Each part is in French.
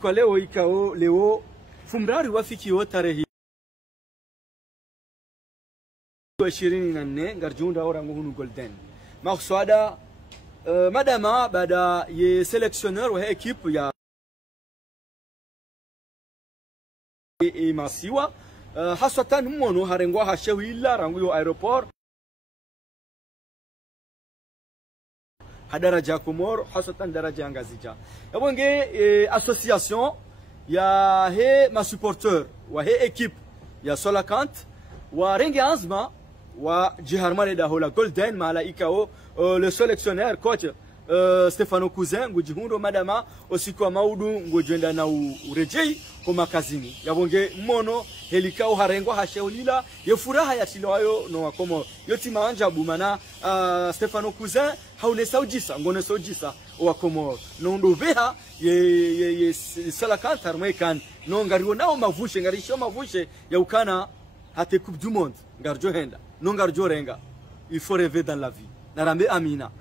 kwa leo ikao leo fumrari wafikio tarehe 24 ngarjunda orango hunu golden makswada madama bada ye sélectionneur wa équipe ya masiwa hasatan mono harengwa hashawila rangu yo aeroport hadaraja Komoro hasatan daraja ngazija yabonge association ya he ma supporteur wa he équipe ya Solakant wa rengi azma wa jiharmane da hola golden malaikao le sélectionneur coach Stefano Cousin ngujihundo madama osiku maudu ngojenda na urejei koma kazini yabonge mono helikao harengo hasheulila ye furaha ya tilayo no wakomo yoti maanja bumana Stefano Cousin haune saujisa ngone saujisa wakomo no ndoveha ye Solakant armekan no ngariwo nao mavushe ngarisho mavushe ya ukana hate coupe du monde ngarjo henda no ngarjo renga il faut rêver dans la vie narambe amina.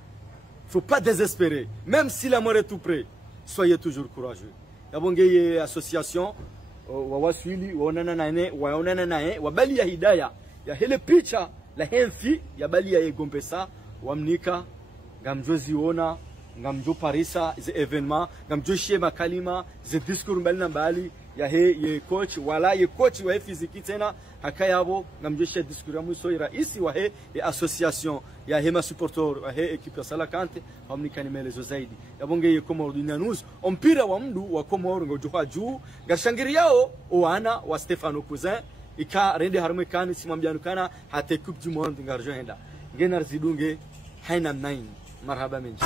Il ne faut pas désespérer, même si la mort est tout près, soyez toujours courageux. Yabonge association, wawaswili, waonana nae, wabali ya hidaya, ya hele picha, la henfi, ya bali ya egompesa, wamnika, gamjozi ona, gamjo parisa, ze événement, gamjo shema kalima, ze discours mbali na mbali, ya he ye coach, wala ye coach wa he fiziki tena, hakayabo, gamjo she discours ya mwiso iraisi wa he association, ya hema supportor wa he equipe ya Salakante, wamnika ni melezo zaidi. Yabonge ye Komoro dunyanuz, ompira wa mdu wa Komoro ngojuha juu, garshangiri yao, oana wa Stefano Cousin, ika rende harumekani, simambianukana, hate coupe du monde ngarjo henda. Ngenar zidunge, haina mnaini. Marhaba menji.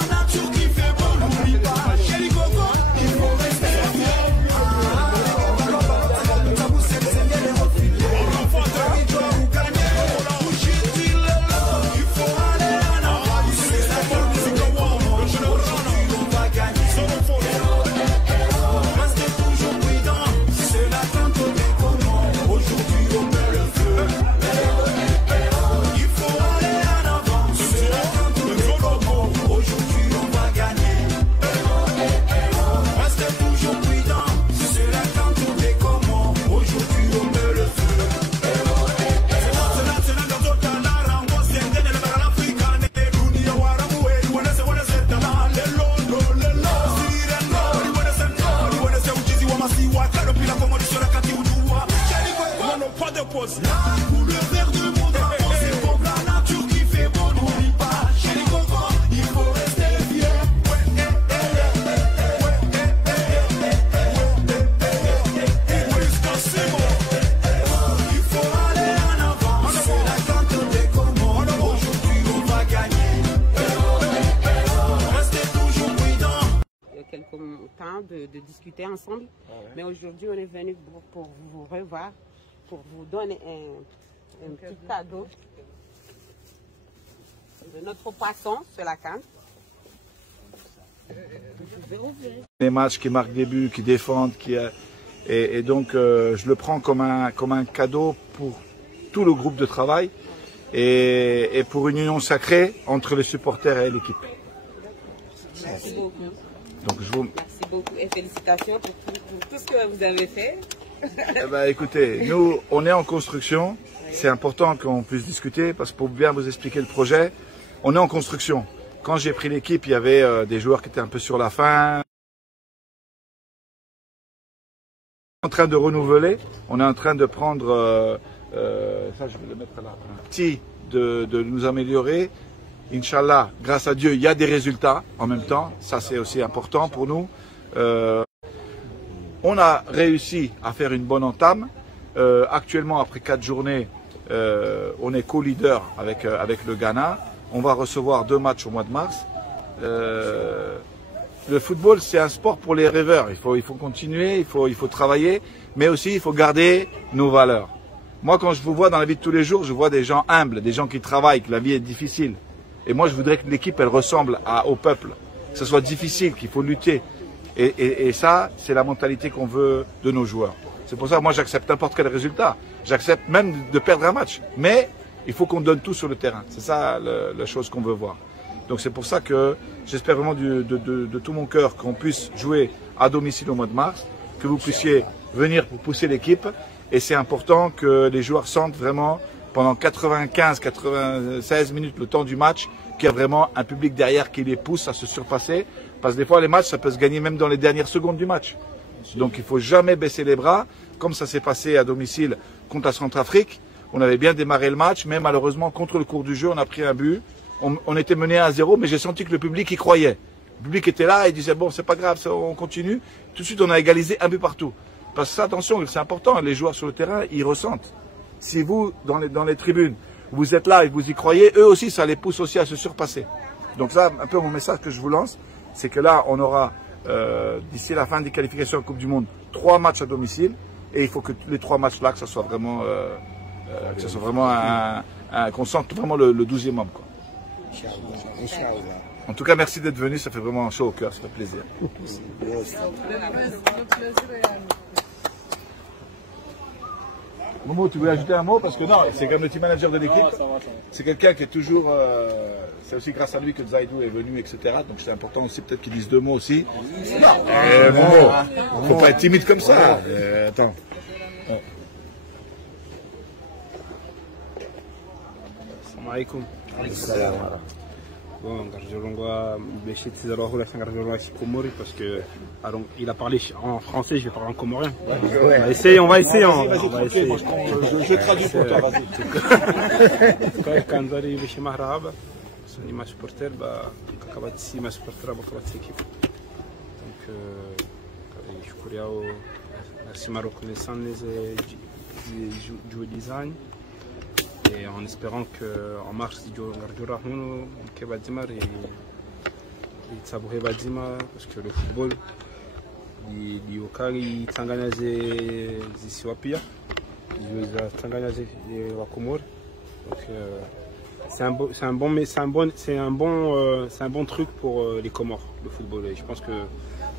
De discuter ensemble, mais aujourd'hui on est venu pour vous revoir, pour vous donner un petit cadeau de notre poisson sur la canne. Les matchs qui marquent des buts, qui défendent, et donc je le prends comme un cadeau pour tout le groupe de travail et pour une union sacrée entre les supporters et l'équipe. Merci beaucoup. Donc Merci beaucoup et félicitations pour tout ce que vous avez fait. Eh ben, écoutez, nous, on est en construction. Oui. C'est important qu'on puisse discuter parce que pour bien vous expliquer le projet, on est en construction. Quand j'ai pris l'équipe, il y avait des joueurs qui étaient un peu sur la fin. On est en train de renouveler, on est en train de prendre, ça je vais le mettre là, de nous améliorer. Inch'Allah, grâce à Dieu, il y a des résultats en même temps. Ça, c'est aussi important pour nous. On a réussi à faire une bonne entame. Actuellement, après 4 journées, on est co-leader avec le Ghana. On va recevoir 2 matchs au mois de mars. Le football, c'est un sport pour les rêveurs. Il faut continuer, il faut travailler, mais aussi il faut garder nos valeurs. Moi, quand je vous vois dans la vie de tous les jours, je vois des gens humbles, des gens qui travaillent, que la vie est difficile. Et moi, je voudrais que l'équipe, elle ressemble au peuple. Que ce soit difficile, qu'il faut lutter. Et ça, c'est la mentalité qu'on veut de nos joueurs. C'est pour ça que moi, j'accepte n'importe quel résultat. J'accepte même de perdre un match. Mais il faut qu'on donne tout sur le terrain. C'est ça la chose qu'on veut voir. Donc c'est pour ça que j'espère vraiment de tout mon cœur qu'on puisse jouer à domicile au mois de mars. que vous puissiez venir pour pousser l'équipe. Et c'est important que les joueurs sentent vraiment pendant 95-96 minutes le temps du match qu'il y a vraiment un public derrière qui les pousse à se surpasser. Parce que des fois les matchs, ça peut se gagner même dans les dernières secondes du match. Donc il ne faut jamais baisser les bras, comme ça s'est passé à domicile contre la Centrafrique. On avait bien démarré le match, mais malheureusement contre le cours du jeu, on a pris un but. On était mené à 1-0, mais j'ai senti que le public y croyait. Le public était là et disait bon, c'est pas grave, on continue. Tout de suite, on a égalisé un but partout. Parce que ça, attention, c'est important, les joueurs sur le terrain, ils ressentent. Si vous, dans les tribunes, vous êtes là et vous y croyez, eux aussi, ça les pousse aussi à se surpasser. Donc ça, un peu mon message que je vous lance, c'est que là, on aura, d'ici la fin des qualifications à la Coupe du Monde, 3 matchs à domicile. Et il faut que les 3 matchs-là, que ça soit vraiment, qu'on sente vraiment le 12e homme, quoi. En tout cas, merci d'être venu, ça fait vraiment chaud au cœur, ça fait plaisir. Momo, tu voulais ajouter un mot? Parce que non, c'est comme le team manager de l'équipe. C'est quelqu'un qui est toujours... c'est aussi grâce à lui que Zaidou est venu, etc. Donc c'est important aussi peut-être qu'il dise 2 mots aussi. Non, Momo, faut pas être timide comme ça. Attends. Assalamu alaikum. Bon, parce que alors, il a parlé en français, je vais parler en comorien. On va essayer. Je traduis pour toi, vas-y. كان ضري باش ما هرب سوني ما سبورتر با كبات سي ما سبورتر با كبات équipe. Donc je crois merci ma reconnaissance du design. Et en espérant qu'en mars, il y aura parce que le football, il s'engage ici au Pia, il s'engage au Comore. Donc c'est un bon truc pour les Comores, le football. Et je pense qu'il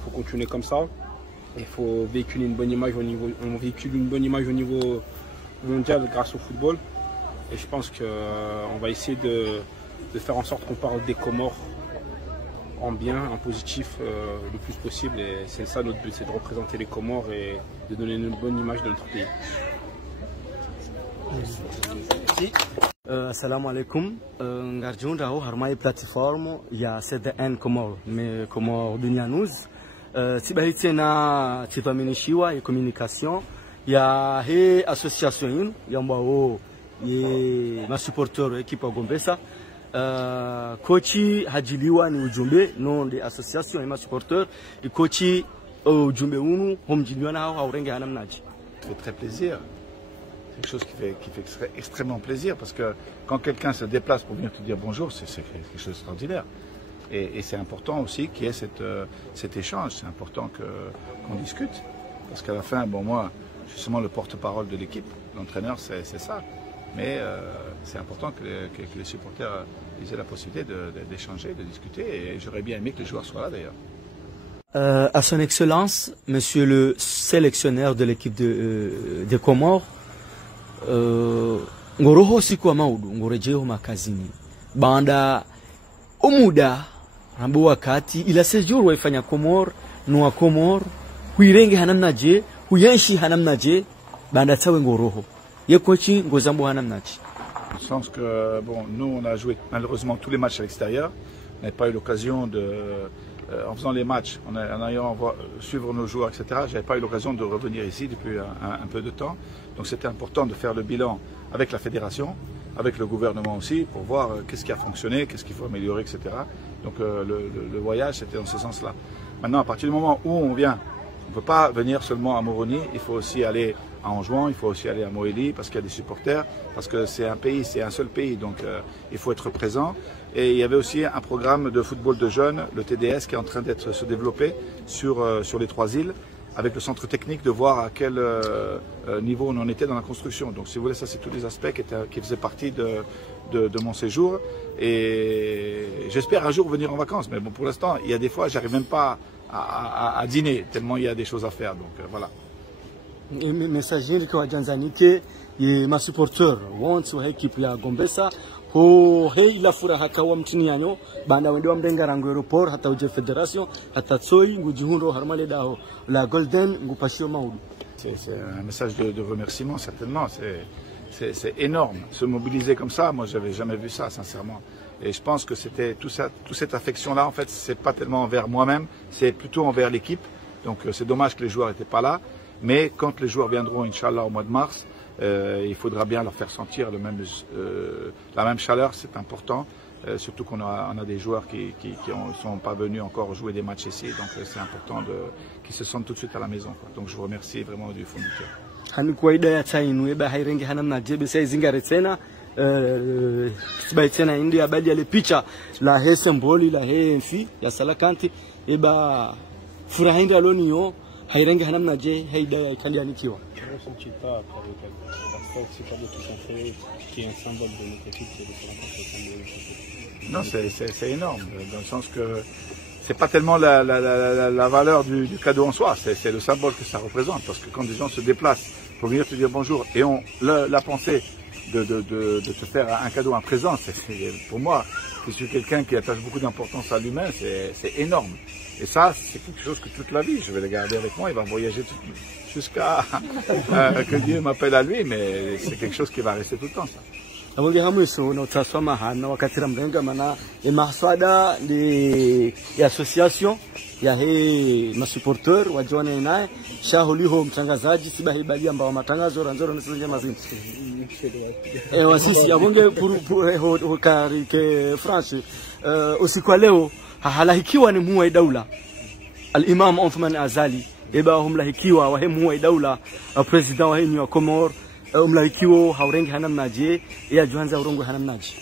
faut continuer comme ça. Il faut véhiculer une bonne image au niveau mondial grâce au football. Et je pense qu'on va essayer de faire en sorte qu'on parle des Comores en bien, en positif, le plus possible. Et c'est ça notre but, c'est de représenter les Comores et de donner une bonne image de notre pays. Assalamu alaikum. Ngarjun raho harmai plateforme ya CDN Comores, mais Comores Dunia News. Sibahiti na titaminishiwa ya communication ya he association ya mbao ye masupporter equipe Gombesa. Kochi hajiliwa ni ujumbe non de association ya masupporter et kochi ujumbe unu homjiliwa na hao haurenge hanamnaji. Ça fait très plaisir. C'est quelque chose qui fait extrêmement plaisir parce que quand quelqu'un se déplace pour venir te dire bonjour, c'est quelque chose d'extraordinaire. Et c'est important aussi qu'il y ait cet échange, c'est important qu'on discute. Parce qu'à la fin, bon, moi, je suis seulement le porte-parole de l'équipe, l'entraîneur, c'est ça. Mais c'est important que les supporters aient la possibilité d'échanger, de discuter. Et j'aurais bien aimé que les joueurs soient là d'ailleurs. À son Excellence, Monsieur le sélectionneur de l'équipe de Comores, ngoroho siku wa maudu ngorejeho makazini banda umuda rambo wakati ila sejuru waifanya Comores nuwa Comores huirenge hanamnaje huyenshi hanamnaje banda tawe ngoroho yekochi ngozambo hanamnaje. Dans le sens que bon, nous on a joué malheureusement tous les matchs à l'extérieur, on n'avait pas eu l'occasion en faisant les matchs, en ayant suivre nos joueurs, etc., je n'avais pas eu l'occasion de revenir ici depuis un peu de temps. Donc c'était important de faire le bilan avec la fédération, avec le gouvernement aussi, pour voir qu'est-ce qui a fonctionné, qu'est-ce qu'il faut améliorer, etc. Donc le voyage, c'était dans ce sens-là. Maintenant, à partir du moment où on vient, on ne peut pas venir seulement à Moroni, il faut aussi aller à Anjouan, il faut aussi aller à Moélie, parce qu'il y a des supporters, parce que c'est un pays, c'est un seul pays, donc il faut être présent. Et il y avait aussi un programme de football de jeunes, le TDS, qui est en train de se développer sur les 3 îles, avec le centre technique, de voir à quel niveau on en était dans la construction. Donc si vous voulez, ça c'est tous les aspects qui faisaient partie de mon séjour. Et j'espère un jour venir en vacances, mais bon, pour l'instant, il y a des fois, j'arrive même pas à dîner, tellement il y a des choses à faire. Donc voilà. Mensagem kwa Tanzania ye masupporter wonse wa equipe ya Gombesa ko he ila fura haka wa mtini yanyo banda wende wa mdenga rango aeroport hata uje federation hata tsoi ngujihundo harmale daho la golden ngupashio maudu. C'est un message de remerciement certainement, c'est énorme, se mobiliser comme ça, moi j'avais jamais vu ça sincèrement. Et je pense que c'était toute cette affection-là, en fait, c'est pas tellement envers moi-même, c'est plutôt envers l'équipe. Donc c'est dommage que les joueurs n'étaient pas là, mais quand les joueurs viendront, Inch'Allah, au mois de mars, il faudra bien leur faire sentir la même chaleur, c'est important. Surtout qu'on a des joueurs qui ne sont pas venus encore jouer des matchs ici, donc c'est important qu'ils se sentent tout de suite à la maison, quoi. Donc je vous remercie vraiment du fond du cœur. Sibai tena indi ya badi ya picha la he symboli la he mfi ya Salakanti eba furahinda loni yo hairenga hanamna je haida ya kandi anikiwa. Non, c'est énorme dans le sens que c'est pas tellement la valeur du cadeau en soi, c'est le symbole que ça représente, parce que quand des gens se déplacent pour venir te dire bonjour et ont la pensée de te faire un cadeau, un présent, pour moi, je suis quelqu'un qui attache beaucoup d'importance à l'humain, c'est énorme. Et ça, c'est quelque chose que toute la vie, je vais le garder avec moi, il va voyager jusqu'à que Dieu m'appelle à lui, mais c'est quelque chose qui va rester tout le temps, ça. Amonge hamwiso na utasoma hana wakati ramrenga mana mahaswada de association ya he masupporteur wa Joana naye shahuli ho mtangazaji sibahi bali ambao matangazo ranzoro nisije mazini wasisi abonge pour ke France usiku wa leo halahikiwa ni muwa daula al-Imam Othman Azali eba humlahikiwa wa he muwa daula president wa Union ya Comores umlahikiwa haurengi hanamnaje ya Johanza urongo hanamnaje.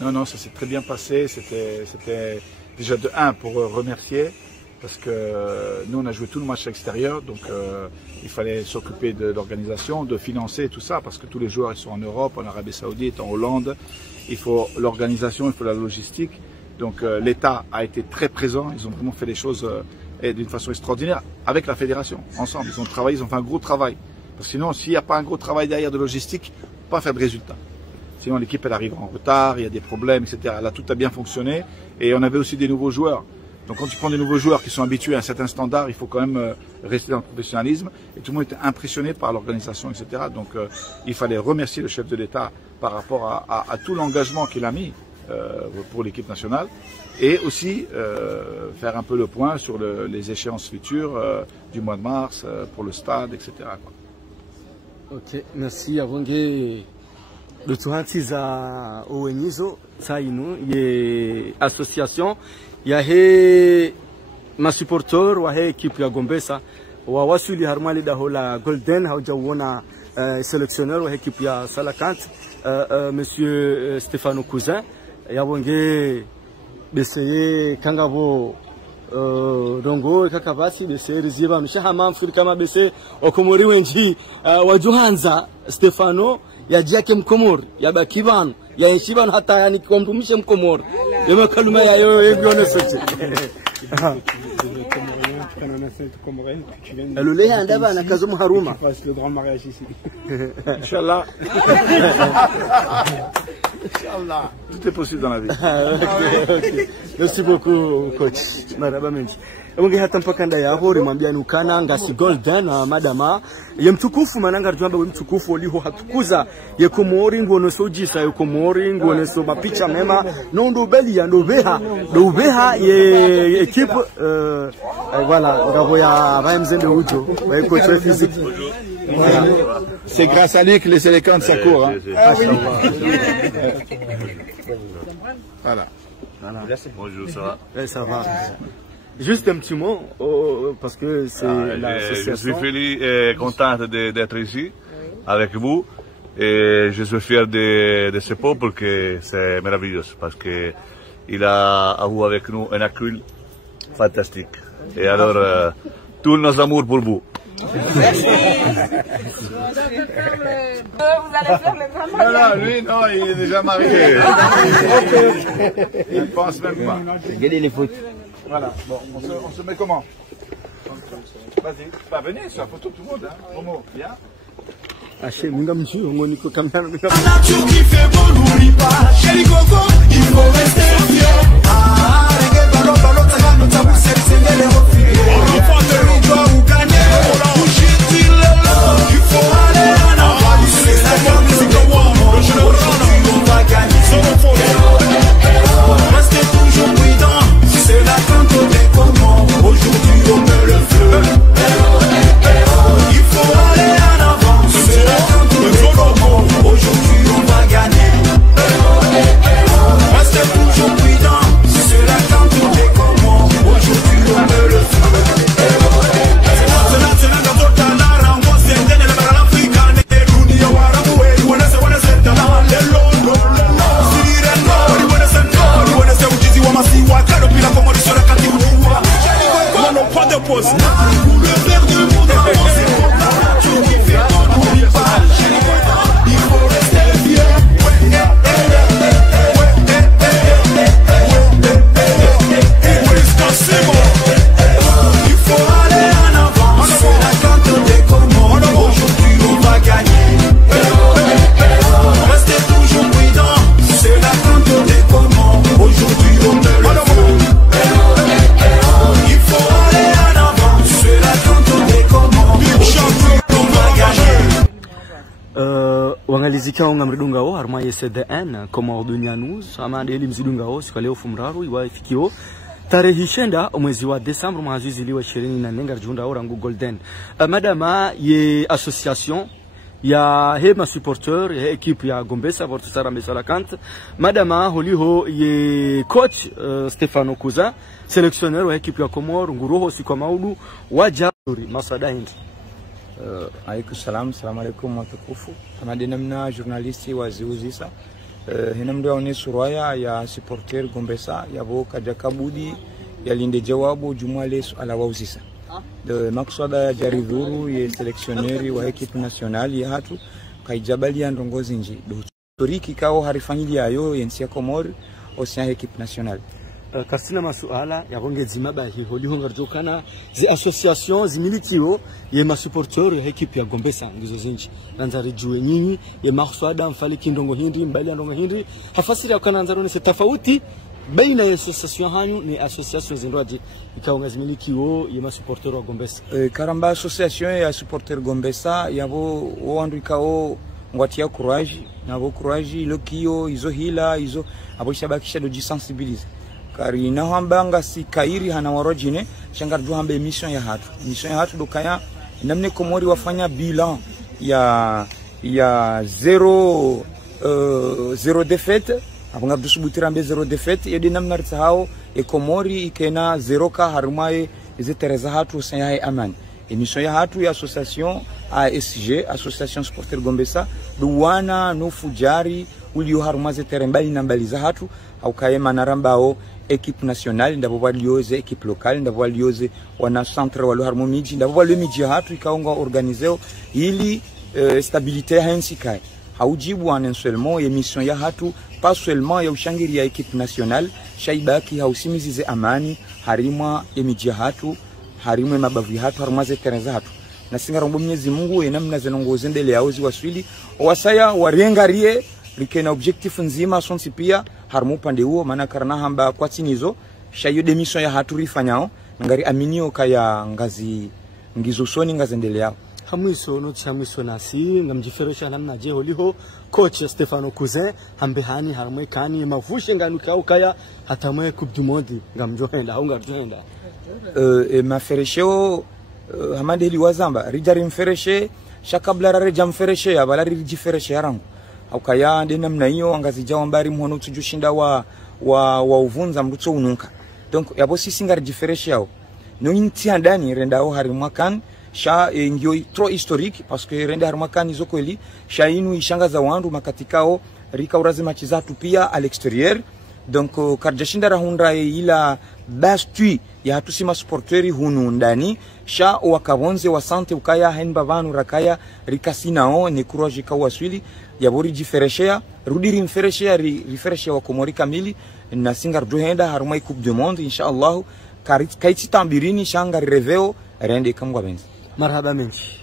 Non, ça s'est très bien passé, c'était déjà de 1 pour remercier, parce que nous on a joué tout le match à l'extérieur, donc il fallait s'occuper de l'organisation, de financer tout ça, parce que tous les joueurs ils sont en Europe, en Arabie Saoudite, en Hollande, il faut l'organisation, il faut la logistique, donc l'État a été très présent, ils ont vraiment fait les choses d'une façon extraordinaire, avec la fédération, ensemble, ils ont travaillé, ils ont fait un gros travail, parce que sinon s'il n'y a pas un gros travail derrière de logistique, on ne peut pas faire de résultats. Sinon l'équipe elle arrive en retard, il y a des problèmes, etc. Là tout a bien fonctionné et on avait aussi des nouveaux joueurs. Donc quand tu prends des nouveaux joueurs qui sont habitués à un certain standard, il faut quand même rester dans le professionnalisme. Et tout le monde était impressionné par l'organisation, etc. Donc il fallait remercier le chef de l'État par rapport à tout l'engagement qu'il a mis pour l'équipe nationale. Et aussi faire un peu le point sur les échéances futures du mois de mars, pour le stade, etc. quoi. Ok, merci Avonge. Le tuhanti za owenyizo sainu ye association ya he masupporteur wa he equipe ya Gombesa wa wasuli harmali da hola golden haujaona sélectionneur wa equipe ya Salakant monsieur Stéphano Cousin ya wonge beseye kangabo dongo kakabasi bese riziba mshahama Afrika kama bese okomori wenji wa Johanza Stefano ya jake mkomor ya bakivan ya heshibano hata yani kumtumishe mkomor yema kaluma ya yo ebione sote alule andaba na kazumu haruma le grand mariage ici. Inch'Allah. Inch'Allah. Tout est possible dans la vie. Okay. Merci beaucoup coach. Marhaba mengi. Mungi hata mpaka nda ya hori mwambia nukana ngasi golden na madama ye mtukufu mananga rjamba we mtukufu oliho hatukuza ye komori ngono sojisa ye komori ngono so mapicha mema nondo beli ya ndobeha ye equipe voilà ngabo ya Ramzende Ujo wa coach physique. Voilà. C'est grâce à lui que les Sélécantes ça court hein. Ah oui. Voilà. Bonjour, ça va? Ouais, ça va. Juste un petit mot, parce que c'est l'association. Je suis feliz et content d'être ici avec vous. Et je suis fier de ce peuple que c'est merveilleux parce qu'il a eu avec nous un accueil fantastique. Et alors, tous nos amours pour vous. Merci. Vous allez faire le grand mariage. Non, lui, non, il est déjà marié. Il ne pense même pas. Regardez les photos. Voilà, bon, on se met comment? Vas-y, venez sur la photo tout le monde, hein. Momo, viens. Ache minga mjuu ngoni ko kamera minga. Nature qui fait bon n'oublie pas. Chéri Coco, il faut rester fier. Ah, reggae ballon ballon ça nous tape c'est les refus. On va te le doigt ou gagner. Bouger il faut aller en avant. C'est la grande musique au monde. Aujourd'hui on va gagner. Restez toujours prudent. C'est la cante des commandes. Aujourd'hui on met le feu. Il faut aller en avant. C'est la cante des commandes. Aujourd'hui on va gagner. Restez toujours prudent. C'est la cante des commandes. Aujourd'hui on met le feu. Wangalizika ngamridunga o harma YSDN kama dunia news ama ndeli mzidunga o siku leo fumraru iwafikio tarehe 9 mwezi wa Desemba mwazizi liwa 24 ngarjunda o rangu golden madama ye association ya hema supporter ya equipe ya Gombesa Porto Sarambe Salakant madama holiho ye coach Stefano Kuza sélectionneur wa equipe ya Komoro nguroho siku maudu wajuri masada hindi. Alaikum salam, salamu alaikum watukufu. Tamadina mna journalisti wa Ziuzisa. Hina mdo yaone suraya ya supporter Gombesa ya bo kajakabudi ya linde jawabu jumale ala wauzisa. De makswada ya jaridhuru ya seleksioneri wa ekipu nasionali ya hatu kaijabali ya ndongozi nji. Do historiki kao harifanyili ya yo yensi ya Komori osia ekipu nasionali. Karsina masuala ya rongezi mabahi holiho ngarjokana zi association zimilikiwo ye masupporteur ya ekipe ya Gombesa ngizo zinji nanzari juwe nyinyi ye makswada mfali kindongo hindi mbali ndongo hindi hafasiri yakana nzaro ni tofauti baina ya association hanyu ni association zindoaje ikaonga zimilikiwo ye masupporteur wa Gombesa karamba association ya supporter Gombesa yabo wandu ikao ngwatia courage na bo courage lokio izo hila izo abo shabakisha doji sensibiliser kari na hambanga si kairi hana warojine shangar juhambe mission ya hatu dokaya namne Komori wafanya bilan ya zero défaite abanga dusubutirambe zero défaite yedi namna rtsahao e Komori ikena zero ka harumaye ezetereza hatu sayaye amani emission ya hatu ya association ASG association supporter Gombesa duwana no fujari ulio harumaze terembali na mbali za hatu au kaema narambao equipe nationale ndabo walioze equipe locale ndabo walioze wana centre walo harmomiji ndabo walo miji hatu ikaonga organizeo ili stabilité hansi kai haujibu en seulement émission ya hatu pas seulement ya ushangiri ya equipe nationale shaibaki hausimizize amani harimwa emiji hatu harimwe mabavu hatu harumaze tereza hatu na singa rombo Mwenyezi Mungu enamna zenongoze ndele yaozi waswili wasaya warengarie likena objectif nzima sonsi pia harmu pande huo maana karana hamba kwa tinizo shayo demission ya hatu rifanyao ngari aminio kaya ngazi ngizo soni ngazendele yao hamwiso no chamwiso nasi ngamjiferesha namna je holiho coach Stefano Cousin hambehani harmu kani mavushe nganuka ukaya hatamwe coupe du monde ngamjohenda au ngarjohenda maferesheo hamandeli wazamba rijari mfereshe shakabla reja mfereshe ya balari rijifereshe yarangu au kaya ndena mna hiyo angazijao mbari mhono tujushinda wa uvunza mrutso ununka donc yabo sisi ngari jifereshe yao no inti andani renda au harimakan sha ngio tro historique parce que renda harimakan izo kweli sha inu ishangaza wandu makatikao rika uraze machi zatu pia à l'extérieur donc karjashinda rahundra ila bastui ya hatusima sporteri hunu ndani sha wakabonze wa sante ukaya henba vanu rakaya rikasinao ne courage ka waswili ya bori jifereshea rudiri mfereshea rifereshea wa Komori kamili na singar duhenda harumai coupe du monde inshallah kaiti tambirini shanga reveo rende kamgwa benzi marhaba menshi